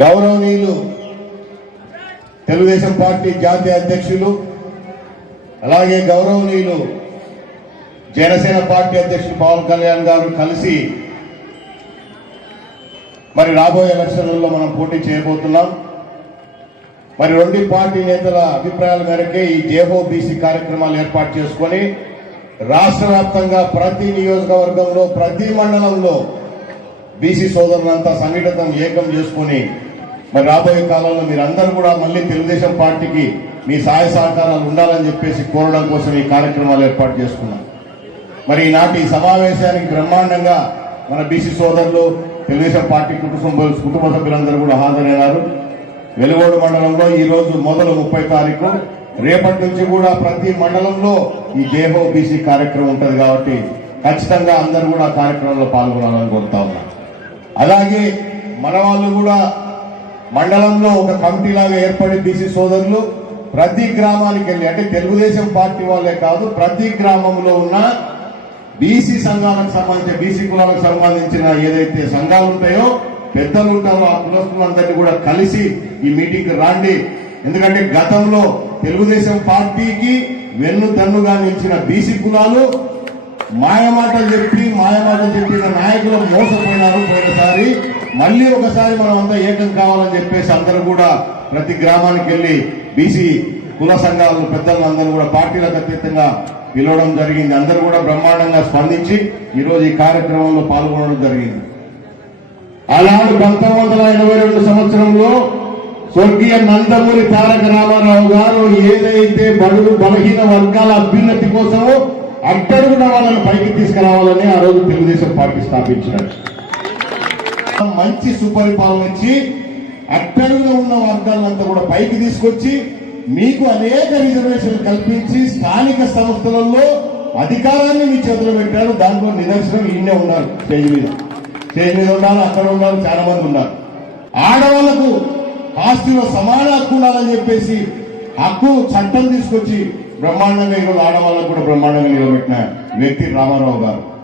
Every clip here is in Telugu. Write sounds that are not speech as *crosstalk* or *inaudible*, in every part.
గౌరవనీయులు తెలుగుదేశం పార్టీ జాతీయ అధ్యక్షులు అలాగే గౌరవనీయులు జనసేన పార్టీ అధ్యక్షులు పవన్ కళ్యాణ్ గారు కలిసి మరి రాబోయే ఎలక్షన్లలో మనం పోటీ చేయబోతున్నాం. మరి రెండు పార్టీ నేతల అభిప్రాయాల మేరకే ఈ జేహోబీసీ కార్యక్రమాలు ఏర్పాటు చేసుకొని రాష్ట్ర వ్యాప్తంగా ప్రతి నియోజకవర్గంలో ప్రతి మండలంలో బీసీ సోదరులంతా సంఘటితం ఏకం చేసుకొని మరి రాబోయే కాలంలో మీరందరూ కూడా మళ్ళీ తెలుగుదేశం పార్టీకి మీ సహాయ సహకారాలు ఉండాలని చెప్పేసి కోరడం కోసం ఈ కార్యక్రమాలు ఏర్పాటు చేసుకున్నాం. మరి ఈనాటి సమావేశానికి బ్రహ్మాండంగా మన బీసీ సోదరులు తెలుగుదేశం పార్టీ కుటుంబ కుటుంబ సభ్యులందరూ కూడా హాజరైనారు. వెలుగోడు మండలంలో ఈ రోజు మొదలు ముప్పై తారీఖు. రేపటి నుంచి కూడా ప్రతి మండలంలో ఈ జేహో బీసీ కార్యక్రమం ఉంటుంది కాబట్టి ఖచ్చితంగా అందరూ కూడా కార్యక్రమంలో పాల్గొనాలని కోరుతా ఉన్నాను అలాగే మన వాళ్ళు కూడా మండలంలో ఒక కమిటీ లాగా ఏర్పడి బీసీ సోదరులు ప్రతి గ్రామానికి వెళ్ళి అంటే తెలుగుదేశం పార్టీ వాళ్ళే కాదు ప్రతి గ్రామంలో ఉన్న బీసీ సంఘాలకు సంబంధించిన బీసీ కులాలకు సంబంధించిన ఏదైతే సంఘాలు ఉంటాయో పెద్దలు ఉంటారో ఆ కులస్తులందరినీ కూడా కలిసి ఈ మీటింగ్కి రాండి. ఎందుకంటే గతంలో తెలుగుదేశం పార్టీకి వెన్ను తన్నుగా నిలిచిన బీసీ కులాలు మాయమాటలు చెప్పి మాయమాటలు చెప్పిన నాయకులు మోసపోయినారు పోయినసారి. మళ్ళీ ఒకసారి మనం అంతా ఏకం కావాలని చెప్పేసి అందరూ కూడా ప్రతి గ్రామానికి వెళ్ళి బీసీ కుల సంఘాలు పెద్దలందరూ కూడా పార్టీలకు అతీతంగా పిలవడం జరిగింది. అందరూ కూడా బ్రహ్మాండంగా స్పందించి ఈరోజు ఈ కార్యక్రమంలో పాల్గొనడం జరిగింది. అలాంటి పంతొమ్మిది వందల ఎనభై రెండు సంవత్సరంలో స్వర్గీయ నందమూరి తారక రామారావు గారు ఏదైతే బడుగు బలహీన వర్గాల అభ్యున్నతి కోసమో అట్టడుగున వాళ్ళని పైకి తీసుకురావాలని ఆ రోజు తెలుగుదేశం పార్టీ స్థాపించినారు మంచి సుపరిపాలన ఇచ్చి అట్టడుగున ఉన్న వర్గాలంతా కూడా పైకి తీసుకొచ్చి మీకు అనేక రిజర్వేషన్లు కల్పించి స్థానిక సంస్థలలో అధికారాన్ని మీ చేతిలో పెట్టారు. దాంట్లో నిదర్శనం ఈయనే ఉన్నారు స్టేజ్ మీద. స్టేజ్ మీద ఉన్నారు అక్కడ ఉన్నారు చాలా మంది ఉన్నారు. ఆడవాళ్ళకు ఆస్తిలో సమాన హక్కు ఉండాలని చెప్పేసి హక్కు చట్టం తీసుకొచ్చి బ్రహ్మాండంగా ఈరోజు ఆడవాళ్ళకు కూడా బ్రహ్మాండంగా నిలబెట్టిన వ్యక్తి రామారావు గారు.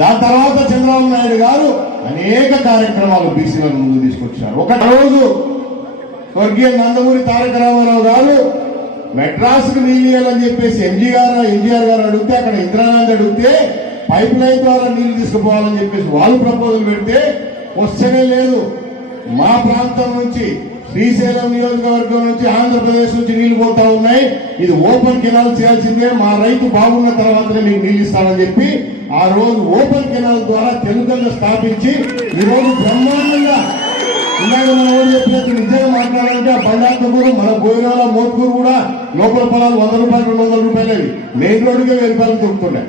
దాని తర్వాత చంద్రబాబు నాయుడు గారు అనేక కార్యక్రమాలు బీసీలను ముందు తీసుకొచ్చారు. ఒక రోజు స్వర్గీయ నందమూరి తారక రామారావు గారు మెడ్రాస్కు నీళ్ళు ఇవ్వాలని చెప్పేసి ఎంజీ గారు ఎన్టీఆర్ గారు అడిగితే అక్కడ ఇంద్రానంద్ అడిగితే పైప్ లైన్ ద్వారా నీళ్ళు తీసుకుపోవాలని చెప్పేసి వాళ్ళు ప్రపోజల్ పెడితే వస్తేనే లేదు. మా ప్రాంతం నుంచి శ్రీశైలం నియోజకవర్గం నుంచి ఆంధ్రప్రదేశ్ నుంచి నీళ్ళు పోతా ఉన్నాయి. ఇది ఓపెన్ కెనాల్ చేయాల్సిందే. మా రైతు బాగున్న తర్వాతనే మీకు నీళ్ళు ఇస్తానని చెప్పి ఆ రోజు ఓపెన్ కెనాల్ ద్వారా తెలుగులో స్థాపించి ఈ రోజు బ్రహ్మాండంగా ఇందాక మన ఊరు చెప్పినట్టు నిజంగా మాట్లాడాలంటే ఆ బండాత్మకూరు మన బోయినాల మోత్కూరు కూడా లోపల పొలాలు వంద రూపాయలు రెండు వందల రూపాయలు మెయిన్ రోడ్డుకే వెయ్యి రూపాయలు దొరుకుతున్నాయి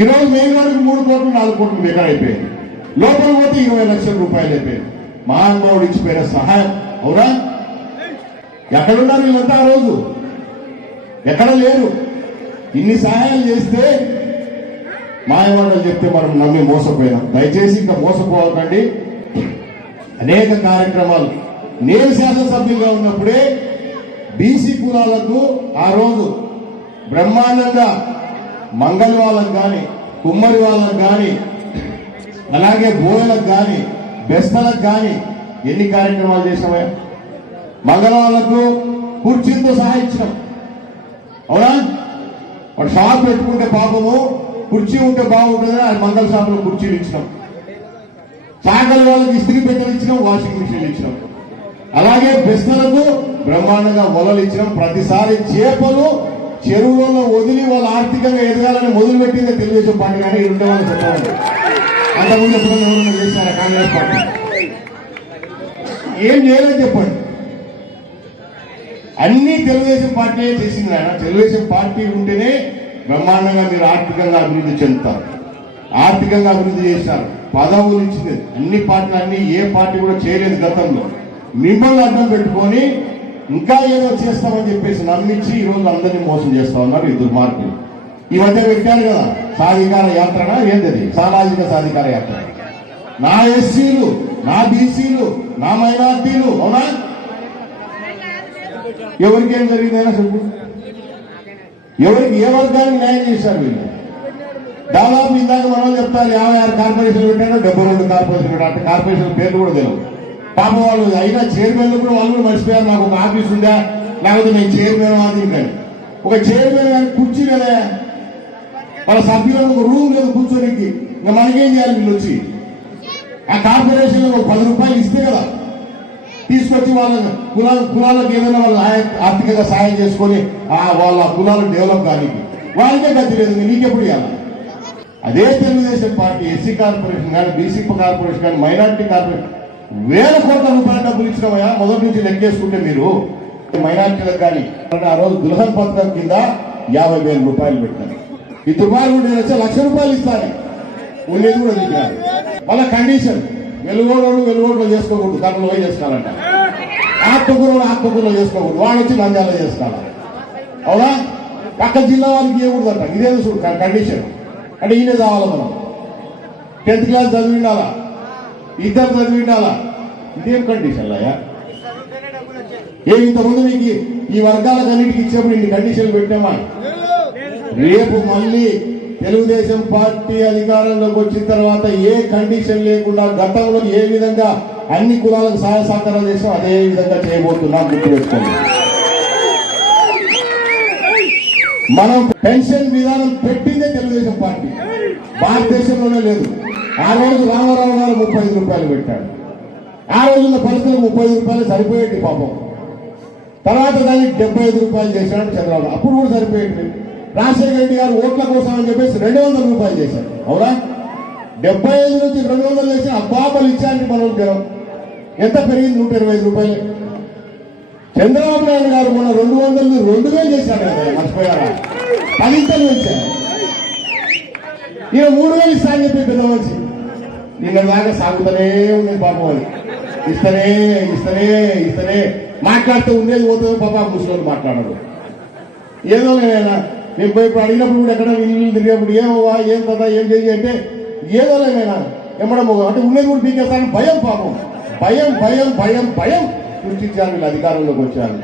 ఈ రోజు మెయిన్ రోడ్డుకి మూడు కోట్లు నాలుగు కోట్లు దగ్గర అయిపోయాయి లోపల పోతే ఇరవై లక్షల రూపాయలు అయిపోయాయి మహానుభావుడు ఇచ్చిపోయిన సహాయం. అవునా? ఎక్కడున్నారు వీళ్ళంతా ఆ రోజు? ఎక్కడ లేరు? ఇన్ని సహాయాలు చేస్తే మాయమాటలు చెప్తే మనం నమ్మి మోసపోయినాం. దయచేసి ఇంకా మోసపోవకండి అనేక కార్యక్రమాలు. నేను శాసనసభ్యులుగా ఉన్నప్పుడే బీసీ కులాలకు ఆ రోజు బ్రహ్మాండంగా మంగళ వాళ్ళకు కానీ కుమ్మరి వాళ్ళకు కానీ అలాగే బోయలకు కానీ బెస్మలకు కానీ ఎన్ని కార్యక్రమాలు చేసినామయ్యా మంగళ వాళ్ళకు కుర్చీలతో సహా ఇచ్చినాం అవునా? వాడు షాప్ పెట్టుకుంటే పాపము కుర్చీ ఉంటే బాగుంటుందని ఆ మంగళ షాపులో కుర్చీలు ఇచ్చినాం. చాకలి వాళ్ళకి ఇస్త్రీ పెట్టలు ఇచ్చినాం వాషింగ్ మిషన్ ఇచ్చినాం. అలాగే బెస్మలకు బ్రహ్మాండంగా వలలు ఇచ్చినాం. ప్రతిసారి చేపలు చెరువుల్లో వదిలి వాళ్ళు ఆర్థికంగా ఎదగాలని మొదలు పెట్టింది తెలుగుదేశం పార్టీ కానీ ఉండే వాళ్ళు చెప్పాలి అంతకుముందు ఎప్పుడైనా ఎవరైనా చేశారా కాంగ్రెస్ పార్టీ? ఏం చేయలేదు చెప్పండి. అన్ని తెలుగుదేశం పార్టీ చేసింది ఆయన. తెలుగుదేశం పార్టీ ఉంటేనే బ్రహ్మాండంగా మీరు ఆర్థికంగా అభివృద్ధి చెందుతారు. ఆర్థికంగా అభివృద్ధి చేశారు పదవులు ఇచ్చింది అన్ని పార్టీలు అన్ని ఏ పార్టీ కూడా చేయలేదు గతంలో. మిమ్మల్ని అడ్డం పెట్టుకొని ఇంకా ఏదో చేస్తామని చెప్పేసి నమ్మించి ఈ అందరినీ మోసం చేస్తా ఉన్నారు ఈ దుర్మార్గులు. ఈ మధ్య పెట్టారు కదా. సాధికార యాత్రన ఏంటది? సామాజిక సాధికార యాత్ర. నా ఎస్సీలు నా బీసీలు నా మైనార్టీలు అవునా? ఎవరికి ఏం జరిగిందైనా చెప్పు. ఎవరికి ఏ వర్గానికి న్యాయం చేశారు వీళ్ళు? దాదాపు ఇందాక మనం చెప్తారు యాభై ఆరు కార్పొరేషన్లు పెట్టాడు డెబ్బై రెండు కార్పొరేషన్లు పెట్టాడు అంటే కార్పొరేషన్ పేర్లు కూడా తెలియదు పాప వాళ్ళు అయినా చైర్మన్ కూడా వాళ్ళు మర్చిపోయారు. నాకు ఒక ఆఫీస్ ఉందా? లేకపోతే నేను చైర్మన్ అది ఒక చైర్మన్ కానీ కుర్చీ కదా వాళ్ళ సభ్యులకు ఒక రూమ్ లేదు కూర్చోడానికి ఇంకా మనకేం చేయాలి వీళ్ళు వచ్చి? ఆ కార్పొరేషన్ ఒక పది రూపాయలు ఇస్తే కదా. తీసుకొచ్చి వాళ్ళ కులాల కులాలకు ఏదైనా వాళ్ళు ఆర్థికంగా సహాయం చేసుకొని ఆ వాళ్ళ కులాలు డెవలప్ కానీ వాళ్ళకే గతి లేదు నీకెప్పుడు ఇవ్వాలి? అదే తెలుగుదేశం పార్టీ ఎస్సీ కార్పొరేషన్ కానీ బీసీ కార్పొరేషన్ కానీ మైనార్టీ కార్పొరేషన్ వేల కోట్ల రూపాయల డబ్బులు ఇచ్చినామయ్యా మొదటి నుంచి లెక్కేసుకుంటే మీరు. మైనార్టీలకు కానీ ఆ రోజు దుల్హన్ పథకం కింద యాభై వేల రూపాయలు పెట్టారు. ఈ దుబాయ్ వచ్చే లక్ష రూపాయలు ఇస్తాను. ఉండేది కూడా దిగారు మళ్ళా కండిషన్ వెలుగోడు వెలుగోడులో చేసుకోకూడదు. కర్రలో పోయి చేసుకోవాలంట. ఆత్మకూరలో ఆత్మకూరలో చేసుకోకూడదు. వాడు వచ్చి నంద్యాల చేసుకోవాలి. అవునా? పక్క జిల్లా వాళ్ళకి ఇవ్వకూడదు అంట ఇదేదో చూడు కండిషన్ అంటే ఈయన కావాలి మనం. టెన్త్ క్లాస్ చదివి ఉండాలా? ఇద్దరు చదివి ఉండాలా? ఇదేం కండిషన్ అయ్యా ఏ ఇంతకుముందు నీకు ఈ వర్గాలకు అన్నిటికి ఇచ్చేప్పుడు ఇన్ని కండిషన్లు పెట్టామా రేపు మళ్ళీ తెలుగుదేశం పార్టీ అధికారంలోకి వచ్చిన తర్వాత ఏ కండిషన్ లేకుండా గతంలో ఏ విధంగా అన్ని కులాలకు సహాయ సహకారాలు చేసాం అదే విధంగా చేయబోతున్నాం గుర్తుపెట్టుకోండి. మనం పెన్షన్ విధానం పెట్టిందే తెలుగుదేశం పార్టీ. భారతదేశంలోనే లేదు. ఆ రోజు రామారావు గారు ముప్పై ఐదు రూపాయలు పెట్టాడు. ఆ రోజున్న పరిస్థితులు ముప్పై ఐదు రూపాయలు సరిపోయేటి పాపం. తర్వాత దానికి డెబ్బై ఐదు రూపాయలు చేశాడు చంద్రబాబు. అప్పుడు కూడా సరిపోయేటి రాజశేఖర రెడ్డి గారు ఓట్ల కోసం అని చెప్పేసి రెండు వందల రూపాయలు చేశారు. అవునా? డెబ్బై ఐదు నుంచి రెండు వందలు చేసి అబ్బాబలు ఇచ్చారంటే మనం జనం ఎంత పెరిగింది? నూట ఇరవై ఐదు రూపాయలు. చంద్రబాబు నాయుడు గారు మొన్న రెండు వందలు రెండు వేలు చేశారు కదా మర్చిపోయారా? పదింతలు ఇచ్చారు. ఈయన మూడు వేలు ఇస్తా అని చెప్పి పెద్ద మనిషి. నిన్న దాకా సాగుతూనే ఉంది పాపం అది. ఇస్తనే ఇస్తనే ఇస్తనే. మాట్లాడుతూ ఉండేది పోతుంది పాప ముసలి మాట్లాడరు ఏదో నేను నేను పోయి ఇప్పుడు అడిగినప్పుడు కూడా ఎక్కడ ఇల్లు తిరిగినప్పుడు ఏమవ్వా ఏం కదా ఏం చేయి అంటే ఏదోలేమైనా ఎమ్మడము అంటే ఉండేది కూడా పీకేస్తాను భయం పాపం. భయం భయం భయం భయం. సృష్టించారు వీళ్ళు అధికారంలోకి వచ్చారు.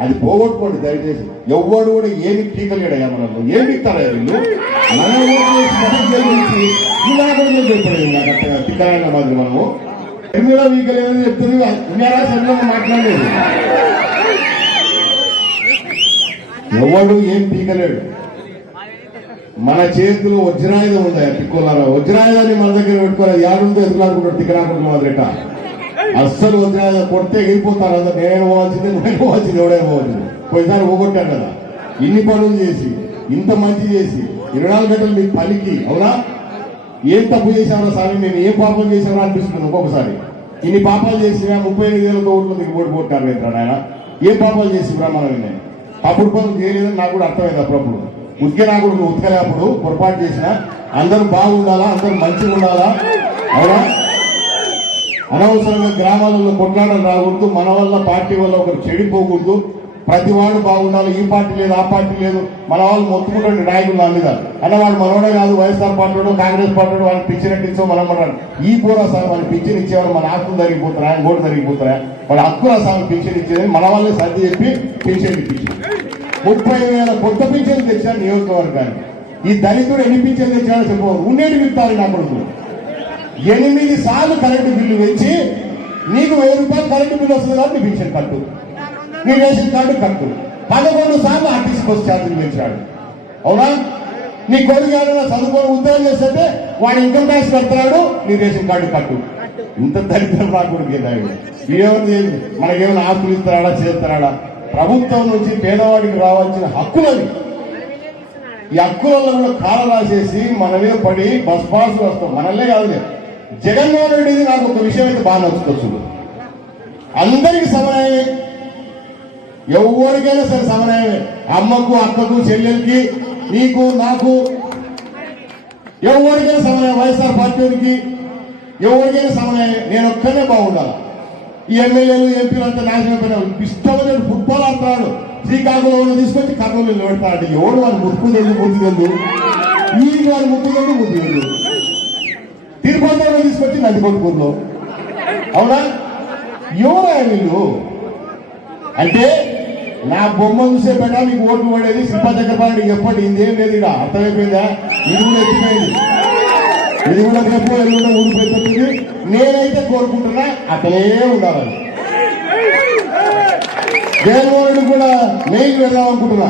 అది పోగొట్టుకోండి దయచేసి. ఎవ్వడు కూడా ఏమి పీకలేడయ్యా మనకు ఏమి ఇస్తారా వీళ్ళు? మన గెలిపించి ఇలా మాదిరి మనము. ఎనిమిదో వీకలేదని చెప్తుంది ఉన్నారా? సభలో మాట్లాడలేదు. ఎవడు ఏం పీకలేడు. మన చేతిలో వజ్రాయుధం ఉంది పిక్కోలారా? వజ్రాయుధాన్ని మన దగ్గర పెట్టుకోవాలి యాడుందో ఎదుగులాడుకుంటాడు తిక్కరాకుండా మొదలెట అస్సలు వజ్రాయుధం కొడితే ఎగిరిపోతారు అందరు. నేను పోవాల్సిందే నేను పోవాల్సింది ఎవడే పోవాల్సింది. పోయిసారి పోగొట్టాడు కదా. ఇన్ని పనులు చేసి ఇంత మంచి చేసి ఇరవై నాలుగు గంటలు మీకు పనికి అవునా? ఏం తప్పు చేశామో సార్ మేము ఏం పాపం చేశామో అనిపిస్తుంది ఒక్కొక్కసారి. ఇన్ని పాపాలు చేసినా ముప్పై ఎనిమిది వేల ఓట్లు మీకు ఓటు పోతారు ఆయన ఏం పాపాలు చేసి బ్రహ్మాండం నేను తప్పుడు పనులు చేయలేదని నాకు కూడా అర్థమైంది అప్పుడప్పుడు. ఉతికే నాకు ఉతకలేప్పుడు పొరపాటు చేసిన అందరూ బాగుండాలా అందరూ మంచిగా ఉండాలా? అవునా? అనవసరంగా గ్రామాలలో కొట్లాడడం రాకూడదు మన వల్ల పార్టీ వల్ల ఒకరు చెడిపోకూడదు. ప్రతి వాడు బాగుండాలి ఈ పార్టీ లేదు ఆ పార్టీ లేదు. మన వాళ్ళు మొత్తుకుంటే నాయకులు నా మీద. అన్నవాడు మనోడే కాదు వైఎస్ఆర్ పార్టీ కాంగ్రెస్ పార్టీ వాళ్ళు పిచ్చిన ఇచ్చో మనం అన్నారు ఈ పూరా సార్ వాళ్ళు పిచ్చిని ఇచ్చేవారు మన ఆస్తులు జరిగిపోతారా గోడు జరిగిపోతారా వాళ్ళ హక్కుల సార్ పిచ్చిని ఇచ్చేది మన వాళ్ళే సర్ది చెప్పి పింఛన్ ఇప్పించి ముప్పై వేల కొత్త పింఛన్లు తెచ్చాడు నియోజకవర్గానికి. ఈ దళితుడు ఎన్ని పింఛన్లు తెచ్చాడో చెప్పు. ఉండేటి విత్తారు నా కొడుకు. ఎనిమిది సార్లు కరెంటు బిల్లు పెంచి నీకు వెయ్యి రూపాయలు కరెంటు బిల్లు వస్తుంది కాబట్టి పింఛన్ కట్టు. నీ రేషన్ కార్డు కట్టు. పదకొండు సార్లు ఆర్టీసీ బస్ ఛార్జీలు పెంచాడు. అవునా? నీ కొడుకు ఏమైనా చదువుకొని ఉద్యోగం చేస్తే వాడు ఇన్కమ్ ట్యాక్స్ కడుతున్నాడు నీ రేషన్ కార్డు కట్టు. ఇంత దరిద్రం రాకూడదు కొడుకు ఏదాడు మనకేమైనా ఆస్తులు ఇస్తాడా చేస్తాడా ప్రభుత్వం నుంచి పేదవాడికి రావాల్సిన హక్కులని ఈ హక్కులలో కూడా కాల రాసేసి మన మీద పడి బస్ పాస్ వస్తాం. మనల్లే కాదులే జగన్మోహన్ రెడ్డిది నాకు ఒక విషయం అయితే బాగా నచ్చుతుంది అందరికి సమన్వయమే. ఎవరికైనా సరే సమన్వయమే. అమ్మకు అక్కకు చెల్లెలకి నీకు నాకు. ఎవరికైనా సమన్వయం. వైఎస్ఆర్ పార్టీకి ఎవరికైనా సమన్వయం నేను ఒక్కనే బాగుండాలి? ఈ ఎమ్మెల్యేలు ఎంపీలు అంతా నాశనం పోయినా ఇష్టమైన ఫుట్బాల్ ఆడుతున్నాడు. శ్రీకాకుళంలో తీసుకొచ్చి కర్నూలు నిలబెడతాడు ఎవడు వాడు ముక్కు తెలుగు ముందు తెలుగు ఈ వాడు ముక్కు తెలుగు ముందు తెలుగు తిరుపతిలో తీసుకొచ్చి నందికొట్టుకూరులో అవునా? ఎవరా వీళ్ళు? అంటే నా బొమ్మ చూసే పెట్ట నీకు ఓట్లు పడేది శిల్పా చక్రపాణి ఎప్పటి ఇందేం లేదు ఇక్కడ అర్థమైపోయిందా? ఇది కూడా ఎత్తిపోయింది. ఇది కూడా రేపు ఎల్లుండి ఊడిపోతుంది నేనైతే కోరుకుంటున్నా అతనే ఉండాలని. దేవుడు కూడా నేను వెళ్దాం అనుకుంటున్నా.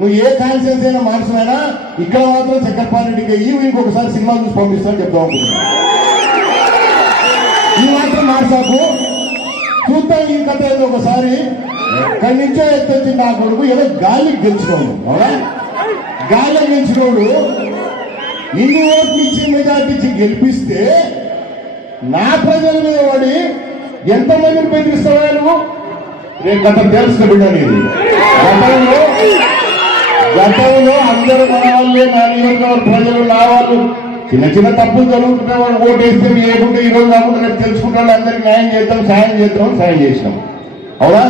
నువ్వు ఏ కాన్షియన్స్ అయినా మార్చినైనా ఇక్కడ మాత్రం చక్కెరపాలెడ్డికి ఈ ఇంకొకసారి సినిమా చూసి పంపిస్తాను చెప్తా అనుకుంటున్నా. ఈ మాత్రం మార్చాకు చూద్దాం ఈ కథ ఏదో ఒకసారి. ఎక్కడి నుంచో ఎత్తొచ్చి నా కొడుకు ఏదో గాలి గెలుచుకోడు అవునా? గాలి గెలుచుకోడు ఇన్ని ఓట్లు ఇచ్చి మెజార్టీ ఇచ్చి గెలిపిస్తే నా ప్రజల మీద పడి ఎంతమందిని బెదిరిస్తావా నువ్వు? నేను గత తెలుసు బిడ్డ నీది. గతంలో గతంలో అందరూ మన వాళ్ళే నా నియోజకవర్గ ప్రజలు నా వాళ్ళు చిన్న చిన్న తప్పులు జరుగుతున్న వాళ్ళు ఓటేస్తే ఏముంటే ఈ రోజు కాకుండా రేపు తెలుసుకుంటాడు అందరికి న్యాయం చేద్దాం సాయం చేద్దాం సాయం చేసినాం. అవునా?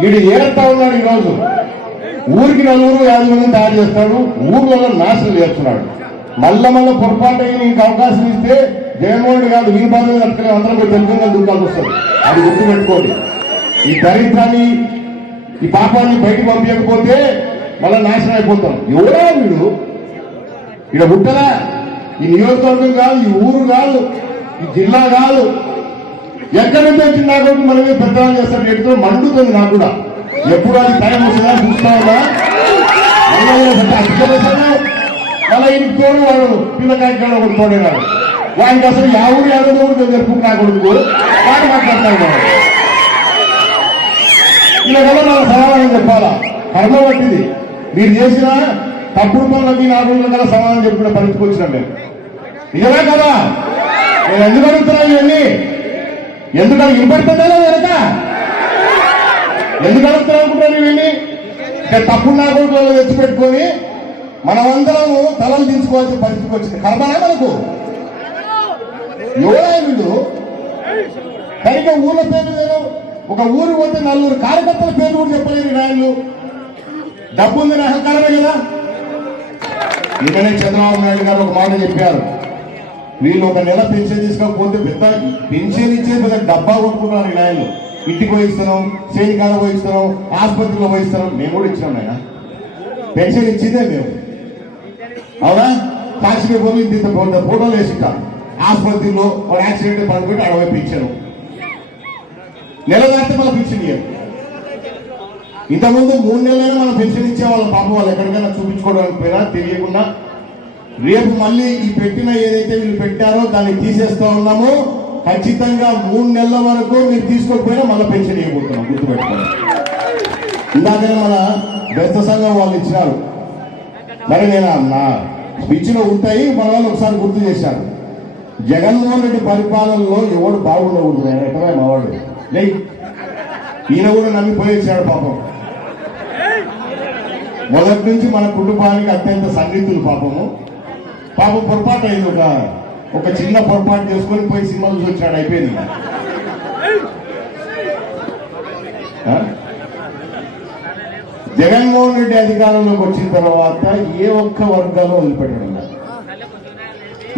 వీడు ఏడతా ఉన్నాడు ఈ రోజు ఊరికి నలుగురు యాభై మంది తయారు చేస్తాడు. ఊర్లలో నాశనం చేస్తున్నాడు. మళ్ళా మళ్ళా పొరపాటు అయ్యి నీకు అవకాశం ఇస్తే జగన్మోహన్ కాదు మీ బాధ్యత కట్టుకుని అందరం పోయి తెలుగుగా దుఃఖాలు వస్తుంది అది గుర్తుపెట్టుకోండి. ఈ దరిద్రాన్ని ఈ పాపాన్ని బయటకు పంపించకపోతే మళ్ళా నాశనం అయిపోతాం. ఎవరా వీడు. ఇక్కడ పుట్టరా? ఈ నియోజకవర్గం కాదు ఈ ఊరు కాదు ఈ జిల్లా కాదు. ఎక్కడి నుంచి వచ్చింది నా కొడుకు? మనమే పెద్దవాళ్ళు చేస్తాడు ఎడుతో మండుతుంది నాకు కూడా. ఎప్పుడు అది టైం వస్తుందా? చూస్తా ఉందా అధికారులు మళ్ళీ ఇంటికి తోడు వాడు పిల్లకాయ కూడా ఒకటి వాడికి అసలు యా ఊరు యాదవ్ ఊరు జరుపు కొడుకు వాడు మాట్లాడతాడు ఇలా కదా మన సమాధానం చెప్పాలా? కర్మ పట్టింది. మీరు చేసిన తప్పుడు పనులకి నా రోజుల కదా సమాధానం చెప్పుకునే పరిస్థితికి వచ్చినాం మేము. నిజమే కదా? నేను ఎందుకు అడుగుతున్నాను ఇవన్నీ? ఎందుకని వినపడుతుందా వెనక? ఎందుకు అడుగుతున్నాను అనుకుంటాను ఇవన్నీ? ఇక తప్పుడు నా కొడుకులలో తెచ్చి పెట్టుకొని మనమందరము తలలు దించుకోవాల్సిన పరిస్థితికి వచ్చింది. కర్మనా మనకు? యువరాయుడు వీళ్ళు సరిగ్గా ఊర్ల లేదు ఒక ఊరు పోతే నలుగురు కార్యకర్తల పేరు కూడా చెప్పలేరు ఈ నాయకులు డబ్బు ఉంది అహంకారమే కదా? ఇక్కడే చంద్రబాబు నాయుడు గారు ఒక మాట చెప్పారు. వీళ్ళు ఒక నెల పెన్షన్ తీసుకోకపోతే పెద్ద పెన్షన్ ఇచ్చే పెద్ద డబ్బా కొట్టుకున్నారు ఈ నాయకులు ఇంటికి పోయిస్తున్నాం సైనికాలు పోయిస్తున్నాం ఆసుపత్రిలో పోయిస్తున్నాం మేము కూడా ఇచ్చినాం ఆయన పెన్షన్ ఇచ్చిందే మేము. అవునా? సాక్షి పేపర్లు ఇంత ఫోటోలు వేసుకుంటాం. ఆసుపత్రిలో ఒక యాక్సిడెంట్ పడుకుంటే అడవైపు ఇచ్చాను నెల దాటితే మళ్ళీ పెన్షన్ ఇయ్యరు ఇంతకుముందు మూడు నెలలైనా మనం పెన్షన్ ఇచ్చే వాళ్ళ పాపం వాళ్ళు ఎక్కడికైనా చూపించుకోవడానికి పోయినా తెలియకుండా రేపు మళ్ళీ ఈ పెట్టిన ఏదైతే వీళ్ళు పెట్టారో దాన్ని తీసేస్తా ఉన్నామో ఖచ్చితంగా మూడు నెలల వరకు మీరు తీసుకోకపోయినా మళ్ళీ పెన్షన్ ఇవ్వబోతున్నాం. గుర్తుపెట్టుకోండి. ఇందాకనే మన బెస్త సంఘం వాళ్ళు ఇచ్చినారు. మరి నేను నా స్పీచ్లో ఉంటాయి మన వాళ్ళు ఒకసారి గుర్తు చేశారు. జగన్మోహన్ రెడ్డి పరిపాలనలో ఎవడు బాగుండకూడదు నేను ఎక్కడా మా లే ఈయన కూడా నమ్మిపోయేసాడు పాపం. మొదటి నుంచి మన కుటుంబానికి అత్యంత సన్నిహితులు పాపము. పాపం పొరపాటు అయింది ఒక ఒక చిన్న పొరపాటు చేసుకొని పోయి సినిమాలు చూసి వచ్చాడు అయిపోయింది. జగన్మోహన్ రెడ్డి అధికారంలోకి వచ్చిన తర్వాత ఏ ఒక్క వర్గాలు వదిలిపెట్టడం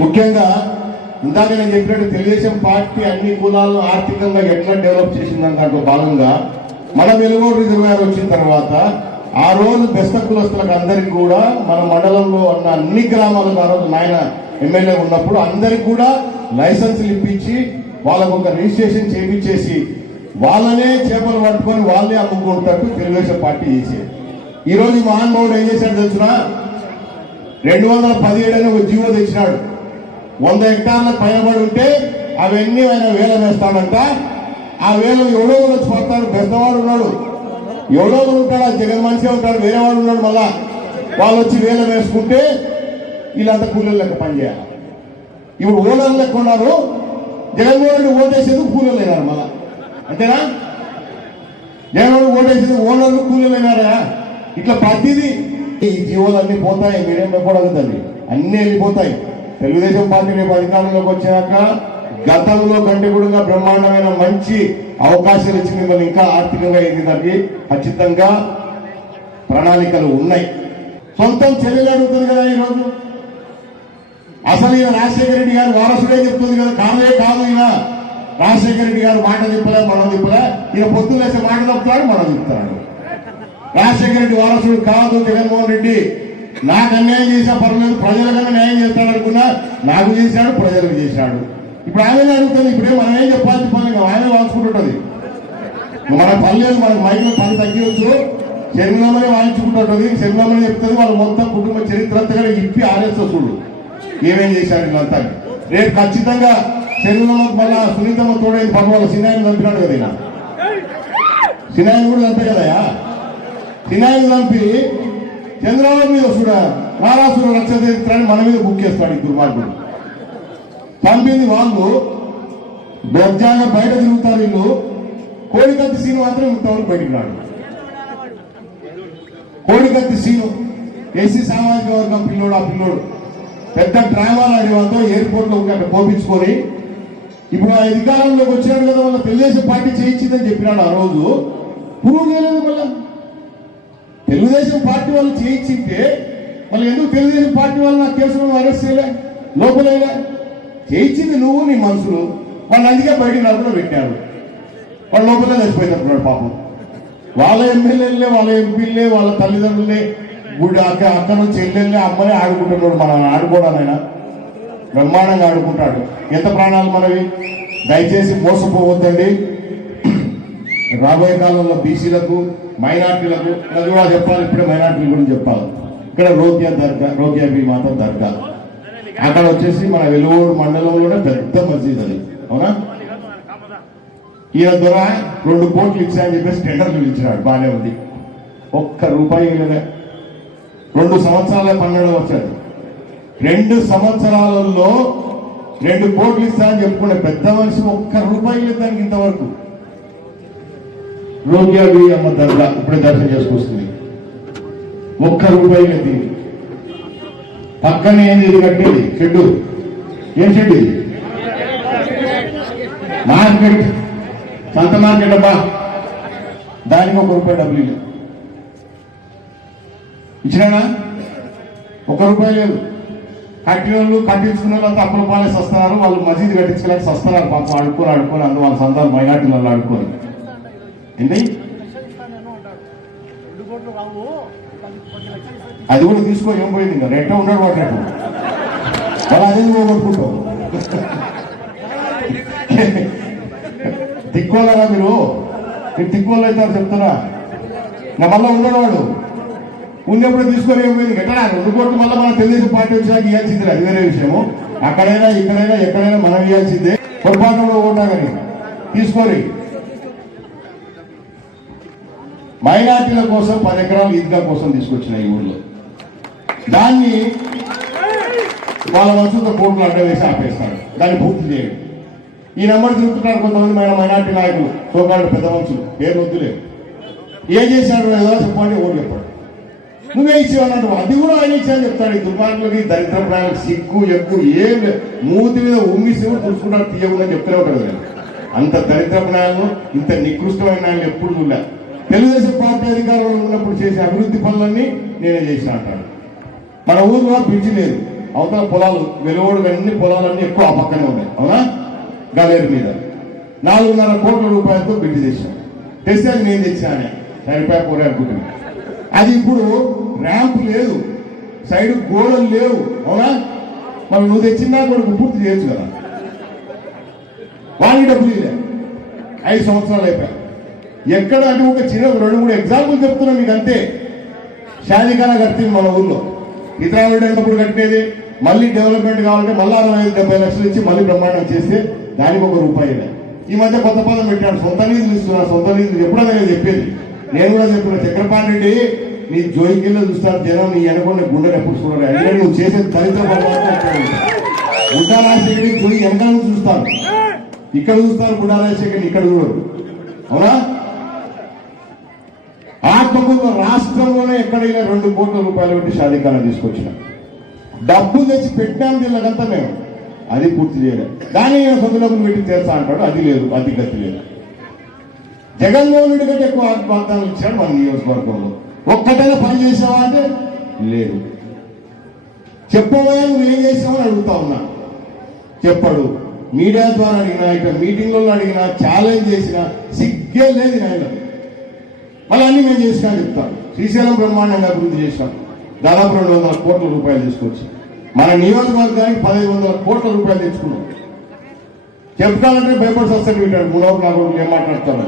ముఖ్యంగా ఇందాక నేను చెప్పినట్టు తెలుగుదేశం పార్టీ అన్ని కులాలను ఆర్థికంగా ఎట్లా డెవలప్ చేసిందని దాంట్లో భాగంగా మన వెలుగోడు రిజర్వాయర్ వచ్చిన తర్వాత ఆ రోజు బెస్త కులస్తులకు అందరికి కూడా మన మండలంలో ఉన్న అన్ని గ్రామాలకు ఆ రోజు నాయన ఎమ్మెల్యే ఉన్నప్పుడు అందరికి కూడా లైసెన్సులు ఇప్పించి వాళ్ళకు ఒక రిజిస్ట్రేషన్ చేయించేసి వాళ్ళనే చేపలు పట్టుకొని వాళ్ళే అమ్ముకుంటట్టు తెలుగుదేశం పార్టీ చేసేది. ఈరోజు మహానుభావుడు ఏం చేశాడు తెలుసునా? రెండు వందల పదిహేడు అని ఒక జీవో తెచ్చినాడు. వంద హెక్టార్ల పైబడి ఉంటే అవన్నీ ఆయన వేల వేస్తాడంట. ఆ వేలం ఎవడో వచ్చి పడతాడు పెద్దవాడు ఉన్నాడు. ఎవడో ఉంటాడు ఆ జగన్ మనిషి ఉంటాడు వేరే వాడు ఉన్నాడు మళ్ళా. వాళ్ళు వచ్చి వేల వేసుకుంటే వీళ్ళంతా కూలీలు లెక్క పనిచేయాలి ఇప్పుడు ఓనర్ లెక్క ఉన్నారు జగన్మోహన్ రెడ్డి ఓటేసేందుకు కూలీలు అయినారు మళ్ళా. అంతేనా? జగన్మోహన్ ఓటేసేది ఓనర్లు కూలీలు అయినారా? ఇట్లా ప్రతిదీ ఈ జీవోలన్నీ పోతాయి మీరేం పెట్టుకోవడం అన్నీ వెళ్ళిపోతాయి. తెలుగుదేశం పార్టీ రేపు అధికారంలోకి వచ్చాక గతంలో కంటే కూడా బ్రహ్మాండమైన మంచి అవకాశాలు ఇచ్చి మిమ్మల్ని ఇంకా ఆర్థికంగా ఎదిగడానికి ఖచ్చితంగా ప్రణాళికలు ఉన్నాయి. సొంతం చెల్లెలు అడుగుతుంది కదా ఈరోజు? అసలు ఈయన రాజశేఖర రెడ్డి గారు వారసుడే చెప్తుంది కదా కాదే కాదు ఈయన. రాజశేఖర రెడ్డి గారు మాట తిప్పలే మనం తిప్పలే ఈయన పొద్దున్న మాట తప్పుతాడు మనం చెప్తాడు. రాజశేఖర రెడ్డి వారసుడు కాదు జగన్మోహన్ రెడ్డి. నాకు అన్యాయం చేసినా పర్లేదు ప్రజలకన్నా న్యాయం చేస్తాడు అనుకున్నా నాకు చేశాడు ప్రజలకు చేశాడు. ఇప్పుడు ఆమె అడుగుతుంది ఇప్పుడే మనం ఏం చెప్పాల్సి పని ఇంకా ఆమె వాల్చుకుంటుంటది మన పల్లెలు మన మైకులు పని తగ్గించు. శరీరంలోనే వాయించుకుంటుంటది శరీరంలోనే చెప్తుంది వాళ్ళు మొత్తం కుటుంబ చరిత్ర అంతగా ఇప్పి ఆరేస్తా చూడు. ఏమేం చేశారు వీళ్ళంతా రేపు ఖచ్చితంగా శరీరంలో మళ్ళా సునీతమ్మ తోడైంది పక్క వాళ్ళ సినాయిని చంపినాడు కదా ఈయన. సినాయిని కూడా చంపే కదయా సినాయిని చంపి చంద్రబాబు మీద చూడ రారాసుర నక్షత్రాన్ని మన మీద బుక్ చేస్తాడు ఈ దుర్మార్గుడు. పంపింది వాళ్ళు దర్జాగా బయట తిరుగుతారు వీళ్ళు కోడికత్తి సీను మాత్రం ఇంతవరకు బయటికి రాడు. కోడికత్తి సీను ఎస్సీ సామాజిక వర్గం పిల్లోడు ఆ పిల్లోడు. పెద్ద డ్రామాలు ఆడేవాళ్ళతో ఎయిర్పోర్ట్లో అక్కడ పోపించుకొని ఇప్పుడు ఆ అధికారంలోకి వచ్చినాడు కదా వాళ్ళ తెలుగుదేశం పార్టీ చేయించిందని చెప్పినాడు ఆ రోజు. ప్రూవ్ చేయలేదు మళ్ళీ. తెలుగుదేశం పార్టీ వాళ్ళు చేయించింటే మళ్ళీ ఎందుకు తెలుగుదేశం పార్టీ వాళ్ళు నా కేసులో అరెస్ట్ చేయలే? లోపలేలే చేయించింది నువ్వు నీ మనుషులు వాళ్ళు అందుకే బయటికి రాకుండా పెట్టారు. వాళ్ళు లోపలే చచ్చిపోయినట్టున్నాడు పాపం. వాళ్ళ ఎమ్మెల్యేలే వాళ్ళ ఎంపీలే వాళ్ళ తల్లిదండ్రులే. గుడి అక్క అక్కను చెల్లెళ్ళే అమ్మనే ఆడుకుంటున్నాడు మనం ఆడుకోవడానైనా బ్రహ్మాండంగా ఆడుకుంటాడు. ఎంత ప్రాణాలు మనవి? దయచేసి మోసపోవద్దండి. రాబోయే కాలంలో బీసీలకు మైనార్టీలకు అది కూడా చెప్పాలి ఇప్పుడే మైనార్టీలు కూడా చెప్పాలి. ఇక్కడ రోగ్య దర్గా రోగ్య మాత దర్గా. అక్కడ వచ్చేసి మన వెలువూరు మండలంలోనే పెద్ద మసీద్ అది. అవునా? ఈయన ద్వారా రెండు కోట్లు ఇచ్చాయని చెప్పేసి టెండర్లు ఇచ్చినాడు బాగానే ఉంది. ఒక్క రూపాయి రెండు సంవత్సరాల పన్నెండు వచ్చాడు. రెండు సంవత్సరాలలో రెండు కోట్లు ఇస్తానని చెప్పుకునే పెద్ద మనిషి ఒక్క రూపాయి లేదు దానికి ఇంతవరకు. రోగ్యావి అమ్మ దర్గా ఇప్పుడే దర్శనం చేసుకొస్తుంది. ఒక్క రూపాయి లేదు పక్కనే ఏంది ఇది కట్టేది? షెడ్డు. ఏం షెడ్డు? మార్కెట్. సంత మార్కెట్ అబ్బా. దానికి ఒక రూపాయి డబ్బులు లేదు ఇచ్చినానా? ఒక రూపాయి లేదు. కట్టిన వాళ్ళు కట్టించుకున్న వాళ్ళు అప్పుల పాలేసి వస్తున్నారు వాళ్ళు మసీదు కట్టించుకోలేక వస్తున్నారు పాపం అడుక్కొని అడుక్కొని అందు వాళ్ళ సంతానం మైనార్టీ వాళ్ళు అడుక్కొని ఏంటి అది కూడా తీసుకో ఏం పోయింది ఇంకా? రెంటో ఉన్నాడు వాడు రేపు. వాళ్ళు అదే పోగొట్టుకుంటాం తిక్కోలేరా మీరు? మీరు తిక్కోలు అవుతారు చెప్తున్నా నా మళ్ళీ ఉండడు వాడు. ఉన్నప్పుడు తీసుకొని ఏం పోయింది? ఎక్కడ రెండు కోట్లు మళ్ళీ మనం తెలుగుదేశం పార్టీ వచ్చినాక ఇవ్వాల్సిందే అది వేరే విషయము అక్కడైనా ఇక్కడైనా ఎక్కడైనా మనం ఇవ్వాల్సిందే. పొరపాటు కూడా కొన్నా కానీ. తీసుకోరి. మైనార్టీల కోసం పది ఎకరాలు ఈద్గా కోసం తీసుకొచ్చిన ఈ ఊళ్ళో. దాన్ని వాళ్ళ మనసుతో కోట్లు అడ్డవేసి ఆపేస్తారు. దాన్ని పూర్తి చేయండి ఈ నెంబర్ తిరుగుతున్నారు కొంతమంది మన మైనార్టీ నాయకులు. తోకాళ్ళు పెద్ద మనుషులు. పేరు వద్దులేదు ఏం చేశాడు ఏదో చెప్పండి ఓటు చెప్పాడు. నువ్వే ఇచ్చేవాళ్ళు అది కూడా ఆయన ఇచ్చాను చెప్తాడు. ఈ దుర్మార్గులకి దరిద్ర ప్రాణాలకు సిగ్గు ఎక్కువ ఏం లేదు. మూతి మీద ఉమ్మిసి కూడా చూసుకుంటారు తీయకుండా చెప్తూనే ఉంటారు అంత దరిద్ర నాయకులు ఇంత నికృష్టమైన ఎప్పుడు చూడలేదు తెలుగుదేశం పార్టీ అధికారంలో ఉన్నప్పుడు చేసే అభివృద్ధి పనులన్నీ నేనే చేసిన అంటాడు. మన ఊరిలో పిచ్చి లేదు. అవతల పొలాలు వెలువడు అన్ని పొలాలన్నీ ఎక్కువ ఆ పక్కనే ఉన్నాయి. అవునా? గలేరు మీద. నాలుగున్నర కోట్ల రూపాయలతో బ్రిడ్జి తెచ్చాం. తెస్తే నేను తెచ్చాను సరిపోయా కూడా అనుకుంటున్నా అది ఇప్పుడు ర్యాంప్ లేదు. సైడ్ గోడలు లేవు. అవునా? మరి నువ్వు తెచ్చినా కూడా పూర్తి చేయొచ్చు కదా. వాళ్ళకి డబ్బులు ఇదే ఐదు సంవత్సరాలు అయిపోయాయి. ఎక్కడ అంటే ఒక చిన్న రెండు మూడు ఎగ్జాంపుల్ చెప్తున్నా మీకు అంతే షాదిఖానా కట్టింది మన ఊర్లో. ఇతరాలు అయినప్పుడు కట్టేది మళ్ళీ డెవలప్మెంట్ కావాలంటే మళ్ళీ అరవై ఐదు డెబ్బై లక్షలు ఇచ్చి మళ్ళీ బ్రహ్మాండం చేస్తే దానికి ఒక రూపాయి ఈ మధ్య కొత్త పదం పెట్టాడు సొంత నిధులు ఇస్తున్నా సొంత నిధులు ఎప్పుడైనా చెప్పేది. నేను కూడా చెప్పిన చక్రపాణి రెడ్డి నీ జోయికిల్లో చూస్తారు జనం నీ వెనకుండా గుండెని ఎప్పుడు చూడాలి అంటే నువ్వు చేసే దళిత గుడ్డారాజశేఖరి రాజశేఖరి జోయి చూస్తారు. ఇక్కడ చూస్తారు గుడ్డారాజశేఖరిని ఇక్కడ చూడరు. అవునా? ఆత్మకున్న రాష్ట్రంలోనే ఎక్కడైనా రెండు కోట్ల రూపాయలు పెట్టి షాదీకాలం తీసుకొచ్చిన. డబ్బు తెచ్చి పెట్టాం వీళ్ళకంతా మేము. అది పూర్తి చేయలేదు. కానీ నేను సొంత డబ్బులు పెట్టి చేస్తా అంటాడు? అది లేదు అది గతి లేదు. జగన్మోహన్ రెడ్డి కంటే ఎక్కువ వాగ్దానాలు ఇచ్చాడు మన నియోజకవర్గంలో. ఒక్కటైనా పని చేసావా అంటే లేదు. చెప్పవా నువ్వు ఏం చేసావని అడుగుతా ఉన్నా. చెప్పడు. మీడియా ద్వారా అడిగినా ఇక మీటింగ్లలో అడిగినా ఛాలెంజ్ చేసినా సిగ్గే లేదు నాయన. మళ్ళీ అన్ని మేము చేసినా చెప్తాం. శ్రీశైలం బ్రహ్మాండంగా అభివృద్ధి చేసినాం దాదాపు రెండు వందల కోట్ల రూపాయలు తీసుకొచ్చి. మన నియోజకవర్గానికి పదహైదు వందల కోట్ల రూపాయలు తెచ్చుకున్నాం. చెప్తానంటే భయపడి వస్తాడు పెట్టాడు. మూడవ నాలుగు రోజులు ఏం మాట్లాడతారు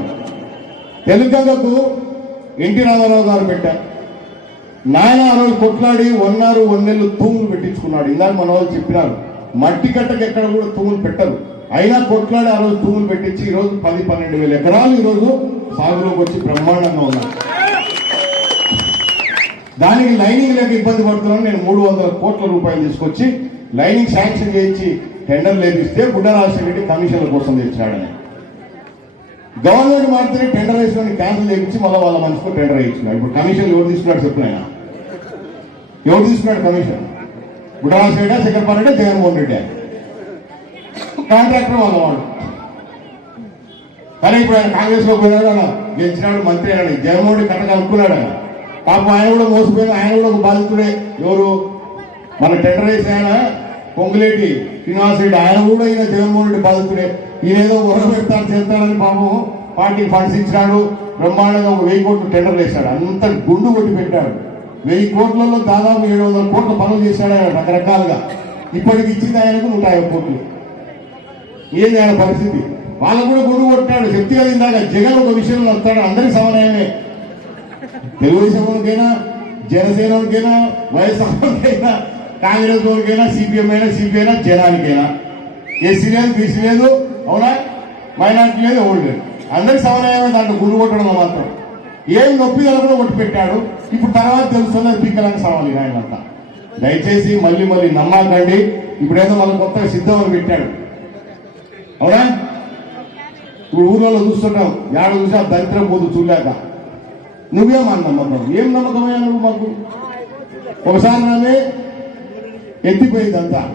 తెలుగంగకు ఎన్టీ రామారావు గారు పెట్టారు నాయన ఆ రోజు కొట్లాడి వన్నారు వన్నెళ్ళు తూములు పెట్టించుకున్నాడు. ఇందాక మన వాళ్ళు చెప్పినారు. మట్టి కట్టకు ఎక్కడ కూడా తూములు పెట్టరు. అయినా కొట్లాడి ఆ రోజు తూములు పెట్టించి ఈ రోజు పది పన్నెండు వేల ఎకరాలు ఈరోజు సాగులోకి వచ్చి బ్రహ్మాండంగా ఉన్నాను దానికి లైనింగ్ లేక ఇబ్బంది పడుతున్నాను. నేను మూడు వందల కోట్ల రూపాయలు తీసుకొచ్చి లైనింగ్ శాంక్షన్ చేయించి టెండర్ లేపిస్తే గుడ్డ రెడ్డి కమిషన్ల కోసం తెచ్చాడని గవర్నమెంట్ మాత్రమే టెండర్ వేసిన క్యాన్సిల్ చేయించి మళ్ళీ వాళ్ళ మనసుకు టెండర్ వేయించున్నాడు ఇప్పుడు కమిషన్ ఎవరు తీసుకున్నాడు చెప్పిన ఎవరు తీసుకున్నాడు కమిషన్? గుడ్డ రెడ్డి శంకర్పాల్ రెడ్డి జగన్మోహన్ రెడ్డి? కాంట్రాక్టర్ వాళ్ళ వాళ్ళు కానీ ఇప్పుడు ఆయన కాంగ్రెస్లో పోయినాడు గెలిచినాడు మంత్రి అయినాడు జగన్మోహన్ రెడ్డి కట్ట కలుపుకున్నాడు ఆయన. పాపం ఆయన కూడా మోసపోయిన ఆయన కూడా ఒక బాధితుడే. ఎవరు? మన టెండర్ వేసిన ఆయన పొంగులేటి శ్రీనివాస్ రెడ్డి. ఆయన కూడా ఈయన జగన్మోహన్ రెడ్డి బాధితుడే. ఈయనేదో ఏదో ఉరవ పెడతారు చేస్తారని పాపం పార్టీకి ఫండ్స్ ఇచ్చినాడు. బ్రహ్మాండంగా ఒక వెయ్యి కోట్లు టెండర్ వేశాడు. అంత గుండు కొట్టి పెట్టాడు. వెయ్యి కోట్లలో దాదాపు ఏడు వందల కోట్ల పనులు చేశాడు ఆయన రకరకాలుగా. ఇప్పటికి ఇచ్చింది ఆయనకు నూట యాభై కోట్లు. ఏంది ఆయన పరిస్థితి? వాళ్ళు కూడా గుండు కొట్టాడు. చెప్తే కదా ఇందాక జగన్ ఒక విషయంలో వస్తాడు. అందరికి సమన్వయమే తెలుగుదేశం వాళ్ళకైనా జనసేనకైనా వాళ్ళకైనా కాంగ్రెస్ వాళ్ళకైనా సిపిఎం అయినా సిపిఐ అయినా జనానికైనా. ఎస్సీ లేదు బీసీ లేదు అవునా? మైనార్టీ లేదు ఓల్డ్ లేదు. అందరికి సమన్వయమే దాంట్లో గుండు కొట్టడంలో మాత్రం. ఏం నొప్పి కూడా కొట్టి పెట్టాడు. ఇప్పుడు తర్వాత తెలుస్తుంది పీకలకు సవాలి ఆయన అంతా. దయచేసి మళ్ళీ మళ్ళీ నమ్మకండి. ఇప్పుడేదో మన కొత్తగా సిద్ధం అని పెట్టాడు. అవునా? ఇప్పుడు ఊర్లలో చూస్తున్నావు ఏడ చూసా దరిద్రం పోదు చూడలేక. నువ్వేమా నమ్మకం? ఏం నమ్మకమయ్యా నువ్వు మాకు? ఒకసారి నమ్మే ఎత్తిపోయింది అంతా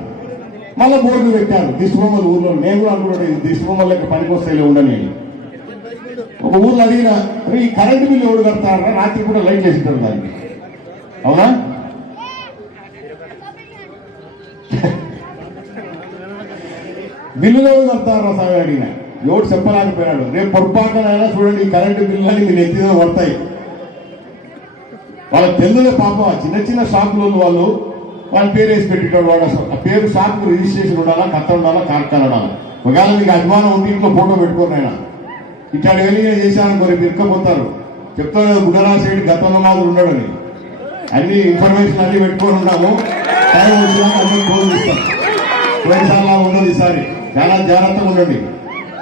మళ్ళా బోర్డు పెట్టారు దిష్టిబొమ్మలు ఊర్లో. నేను కూడా అనుకుంటాను ఇది దిష్టిబొమ్మల లెక్క పనికొస్తాయి ఉండని. ఒక ఊర్లో అడిగిన ఈ కరెంటు బిల్లు ఎవడు కడతారా రాత్రి కూడా లైట్ వేసింటారు దానికి. అవునా? *laughs* బిల్లులో కడతారా సార్ అడిగిన. ఎవడు చెప్పలేకపోయినాడు. రేపు పొరపాటునైనా చూడండి ఈ కరెంటు బిల్లులని మీ నెత్తిన పడతాయి. వాళ్ళకి తెలుగులే పాపం ఆ చిన్న చిన్న షాపులో వాళ్ళు వాళ్ళ పేరు వేసి పెట్టేటాడు వాడు ఆ పేరు షాప్ రిజిస్ట్రేషన్ ఉండాలా కథ ఉండాలా కార్ఖాన ఉండాలా? ఒకవేళ మీకు అభిమానం ఉంటే ఇంట్లో ఫోటో పెట్టుకోండి ఆయన ఇట్లాంటి వెళ్ళి చేశాను కొన్ని ఇరుక్కపోతారు. చెప్తాను కదా సైడ్ గతంలో మాదిరి ఉన్నాడని అన్ని ఇన్ఫర్మేషన్ అన్ని పెట్టుకొని ఉన్నాము టైం వచ్చినా ఉండదు ఈసారి. చాలా జాగ్రత్తగా ఉండండి.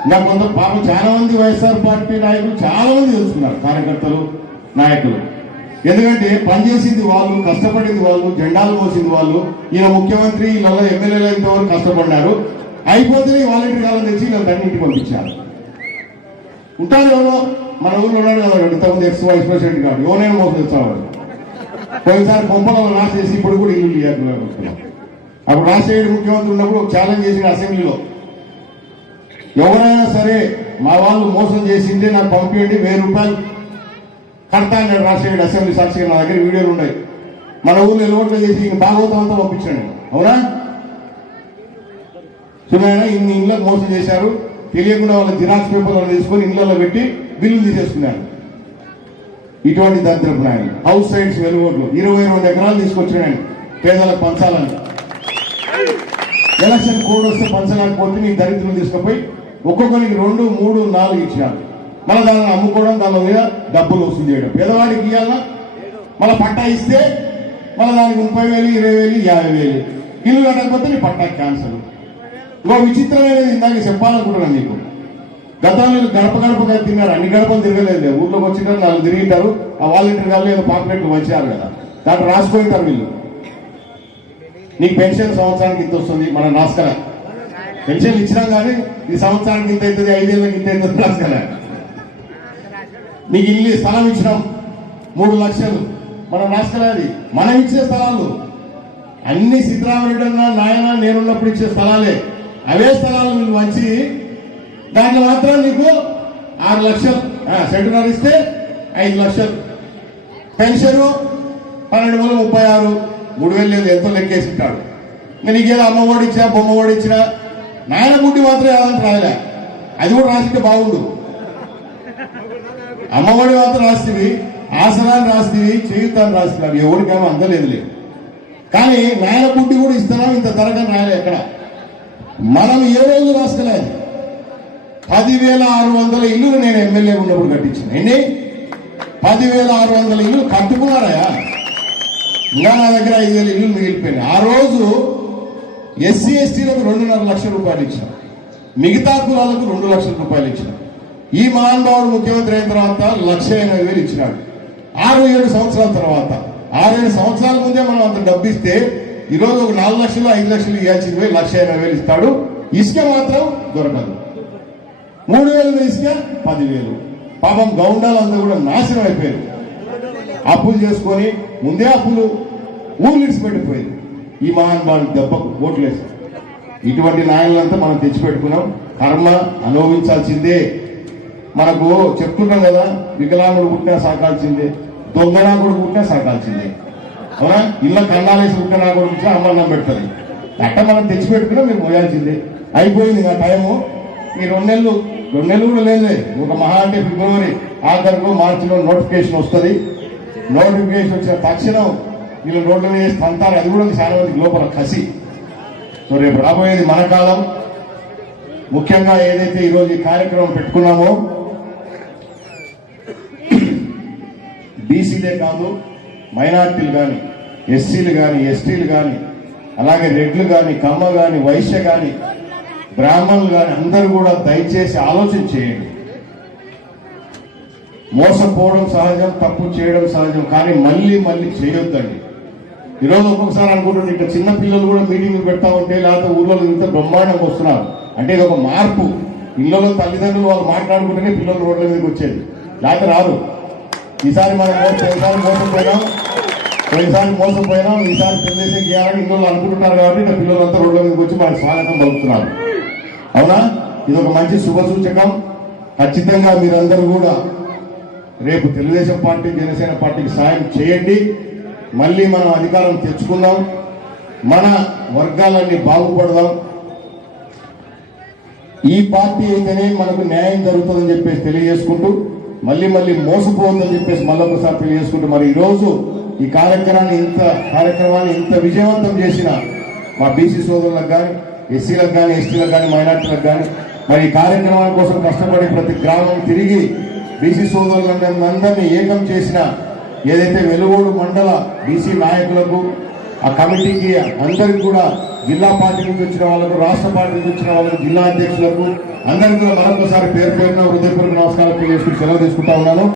ఇంకా కొంత పాపం చాలా మంది వైఎస్ఆర్ పార్టీ నాయకులు చాలా మంది తెలుసుకున్నారు కార్యకర్తలు నాయకులు. ఎందుకంటే పనిచేసింది వాళ్ళు కష్టపడింది వాళ్ళు జెండాలు మోసింది వాళ్ళు. ఈయన ముఖ్యమంత్రి ఇలా ఎమ్మెల్యేలు ఇంతవరకు కష్టపడ్డారు? అయిపోతే వాలంటీర్ కాలం తెచ్చి ఇలా తన్నింటికి పంపించారు. ఉంటారు ఎవరో? మన ఊళ్ళో ఉన్నాడు కదా ఇంతకుముందు ఎక్స్ వైస్ ప్రెసిడెంట్ కాదు ఎవరైనా మోసం తెచ్చేవాడు పోయినసారి కొంపలలో రాసేసి ఇప్పుడు కూడా ఇల్లు అప్పుడు రాజశేఖర్ ముఖ్యమంత్రి ఉన్నప్పుడు ఒక ఛాలెంజ్ చేసిన అసెంబ్లీలో ఎవరైనా సరే మా వాళ్ళు మోసం చేసిందే నాకు పంపించండి వెయ్యి రూపాయలు. కడతా నేను రాజశేఖర్ అసెంబ్లీ సాక్షిగా నా దగ్గర వీడియోలు ఉన్నాయి. మన ఊళ్ళో ఎలువట్లు చేసి ఇంక భాగవతం అంతా పంపించండి. అవునా? చూడారా ఇన్ని ఇళ్ళకు మోసం చేశారు. తెలియకుండా వాళ్ళ జిరాక్స్ పేపర్లను తీసుకొని ఇళ్ళలో పెట్టి బిల్లులు తీసేసుకున్నారు. ఇటువంటి దరిద్రపు నాయన హౌస్ సైడ్స్ వెలుగోట్లు ఇరవై రెండు ఎకరాలు తీసుకొచ్చినాయని పేదలకు పంచాలని. ఎలక్షన్ కోడ్ వస్తే పంచలేకపోతే నీ దరిద్రం తీసుకుపోయి ఒక్కొక్కరికి రెండు మూడు నాలుగు ఇచ్చినారు మళ్ళీ దాన్ని అమ్ముకోవడం దాని మీద డబ్బులు వసూలు చేయడం. పేదవాడికి ఇవ్వాలా మళ్ళీ పట్టా ఇస్తే మళ్ళీ దానికి ముప్పై వేలు ఇరవై వేలు యాభై వేలు. ఇల్లు కట్టకపోతే నీ పట్టా క్యాన్సల్ ఇంకో విచిత్రమైనది ఇందాక చెప్పాలనుకుంటున్నాను నీకు. గతంలో గడప గడపగా తిన్నారు అన్ని గడపలు తిరగలేదు. ఊర్లోకి వచ్చినారు నాలుగు తిరిగింటారు. ఆ వాలంటీర్ గారు ఏదో పాంప్లెట్లు వచ్చారు కదా. దాంట్లో రాసుకుంటారు వీళ్ళు. నీకు పెన్షన్ సంవత్సరానికి ఇంత వస్తుంది మన రాసుకోలే పెన్షన్ ఇచ్చినాం కానీ ఈ సంవత్సరానికి ఇంత అవుతుంది ఐదేళ్ళకి ఇంత అవుతుంది రాసుకోలే నీకు ఇల్లు స్థలం ఇచ్చినాం. మూడు లక్షలు. మనం రాసుకోలేదు అది. మనం ఇచ్చే స్థలాలు. అన్ని సిద్ధరామరెడ్డి అన్న నాయన నేనున్నప్పుడు ఇచ్చే స్థలాలే. అవే స్థలాలు నువ్వు వచ్చి దాంట్లో మాత్రం నీకు ఆరు లక్షలు. ఆ, సెంటున్నర ఇస్తే ఐదు లక్షలు. పెన్షను పన్నెండు వందల ముప్పై ఆరు. మూడు వేలు లేదు ఎంతో లెక్కేసి ఉంటాడు. ఇంకా నీకేదో అమ్మ ఇచ్చినా బొమ్మ ఓడిచ్చినా ఇచ్చినా నాయన గుడ్డి మాత్రం ఏదంటే రాయలే. అది కూడా రాసిస్తే బాగుండు. అమ్మఒడి మాత్రం రాస్తుంది ఆసనాన్ని రాస్తుంది చేయుతాన్ని రాసినావు ఎవరికేమో అందలేదులే. కానీ నాయన కూడా ఇస్తున్నాం ఇంత త్వరగా రాయలే ఎక్కడ? మనం ఏ రోజు రాసుకోలేదు పదివేల ఆరు వందల ఇల్లులు నేను ఎమ్మెల్యే ఉన్నప్పుడు కట్టించిన. ఏంటి పదివేల ఆరు వందల ఇల్లు కట్టుకున్నారా? ఇంకా నా దగ్గర ఐదు వేల ఇల్లు మిగిలిపోయినాయి. ఆ రోజు ఎస్సీ ఎస్టీలకు రెండున్నర లక్షల రూపాయలు ఇచ్చిన. మిగతా కులాలకు రెండు లక్షల రూపాయలు ఇచ్చిన. ఈ మహానుభావుడు ముఖ్యమంత్రి అయిన తర్వాత లక్ష ఎనభై వేలు ఇచ్చినాడు. ఆరు ఏడు సంవత్సరాల తర్వాత ఆరేడు సంవత్సరాల ముందే మనం అంత డబ్బు ఇస్తే ఈరోజు ఒక నాలుగు లక్షలు ఐదు లక్షలు ఇవ్వాల్సింది పోయి లక్ష ఎనభై వేలు ఇస్తాడు. ఇసుక మాత్రం దొరకదు. మూడు వేలు ఇసుక పదివేలు పాపం గౌండాలంతా కూడా నాశనం అయిపోయారు. అప్పులు చేసుకొని ముందే అప్పులు ఊర్లు ఇడిచిపెట్టిపోయింది ఈ మహానుభావులు దెబ్బకు ఓట్లేసి ఇటువంటి నాయకులంతా మనం తెచ్చిపెట్టుకున్నాం. కర్మ అనుభవించాల్సిందే. మనకు చెప్తున్నాం కదా వికలాంగుడు పుట్టినా సాకాల్సిందే దొంగనాకుడు పుట్టినా సాకాల్సిందే. అవునా? ఇళ్ళ కన్నాలేసి పుట్టినా కూడా పుట్టినా అమ్మన్నం పెడుతుంది. అట్ట మనం తెచ్చిపెట్టుకున్నా మీరు పోయాల్సిందే. అయిపోయింది ఆ టైము. ఈ రెండు నెలలు రెండు నెలలు కూడా లేదులే. ఒక మహా అంటే ఫిబ్రవరి ఆఖరుకు మార్చిలో నోటిఫికేషన్ వస్తుంది. నోటిఫికేషన్ వచ్చిన తక్షణం వీళ్ళు రోడ్ల మీద వేసి పంతారు. అది కూడా చాలా మందికి లోపల కసి. సో రేపు రాబోయేది మన కాలం. ముఖ్యంగా ఏదైతే ఈరోజు ఈ కార్యక్రమం పెట్టుకున్నామో బీసీలే కాదు మైనార్టీలు కానీ ఎస్సీలు కానీ ఎస్టీలు కానీ అలాగే రెడ్లు కానీ కమ్మ కానీ వైశ్య కానీ బ్రాహ్మణులు కానీ అందరూ కూడా దయచేసి ఆలోచన చేయండి. మోసపోవడం సహజం తప్పు చేయడం సహజం కానీ మళ్ళీ మళ్ళీ చేయొద్దండి. ఈరోజు ఒక్కొక్కసారి అనుకుంటుంటే ఇట్లా చిన్న పిల్లలు కూడా మీటింగ్లు పెడతా ఉంటే లేకపోతే ఊర్లో ఇంత బ్రహ్మాండంగా వస్తున్నారు. అంటే ఇది ఒక మార్పు. ఇళ్ళలో తల్లిదండ్రులు వాళ్ళు మాట్లాడుకుంటేనే పిల్లలు రోడ్ల మీదకి వచ్చేది. లేకపోతే రారు ఈసారి మనం మోసం ఈసారి మోసపోయినాం. పోయినసారి మోసపోయినాం. ఈసారి తెలుగుదేశం చేయాలని ఇళ్ళు అనుకుంటున్నారు కాబట్టి ఇట్లా పిల్లలంతా రోడ్ల మీదకి వచ్చి మనకి స్వాగతం పలుకుతున్నారు. అవునా? ఇది ఒక మంచి శుభ సూచకం. ఖచ్చితంగా మీరందరూ కూడా రేపు తెలుగుదేశం పార్టీ జనసేన పార్టీకి సాయం చేయండి. మళ్ళీ మనం అధికారం తెచ్చుకుందాం మన వర్గాలన్నీ బాగుపడదాం. ఈ పార్టీ అయితేనే మనకు న్యాయం జరుగుతుందని చెప్పేసి తెలియజేసుకుంటూ మళ్ళీ మళ్ళీ మోసపోవద్దని చెప్పేసి మళ్ళొకసారి తెలియజేసుకుంటూ మరి ఈరోజు ఈ కార్యక్రమాన్ని ఇంత కార్యక్రమాన్ని ఇంత విజయవంతం చేసిన మా బీసీ సోదరులకు కానీ ఎస్సీలకు కానీ ఎస్టీలకు కానీ మైనార్టీలకు కానీ మరి ఈ కార్యక్రమాల కోసం కష్టపడి ప్రతి గ్రామం తిరిగి బీసీ సోదరులందరినీ ఏకం చేసిన ఏదైతే వెలుగోడు మండల బీసీ నాయకులకు ఆ కమిటీకి అందరికి కూడా జిల్లా పార్టీ నుంచి వచ్చిన వాళ్ళకు రాష్ట్ర పార్టీ నుంచి వచ్చిన వాళ్ళకు జిల్లా అధ్యక్షులకు అందరికీ కూడా మరొకసారి పేరు పేరున హృదయపూర్వక నమస్కారం తెలియజేసుకుని సెలవు తీసుకుంటా ఉన్నాను.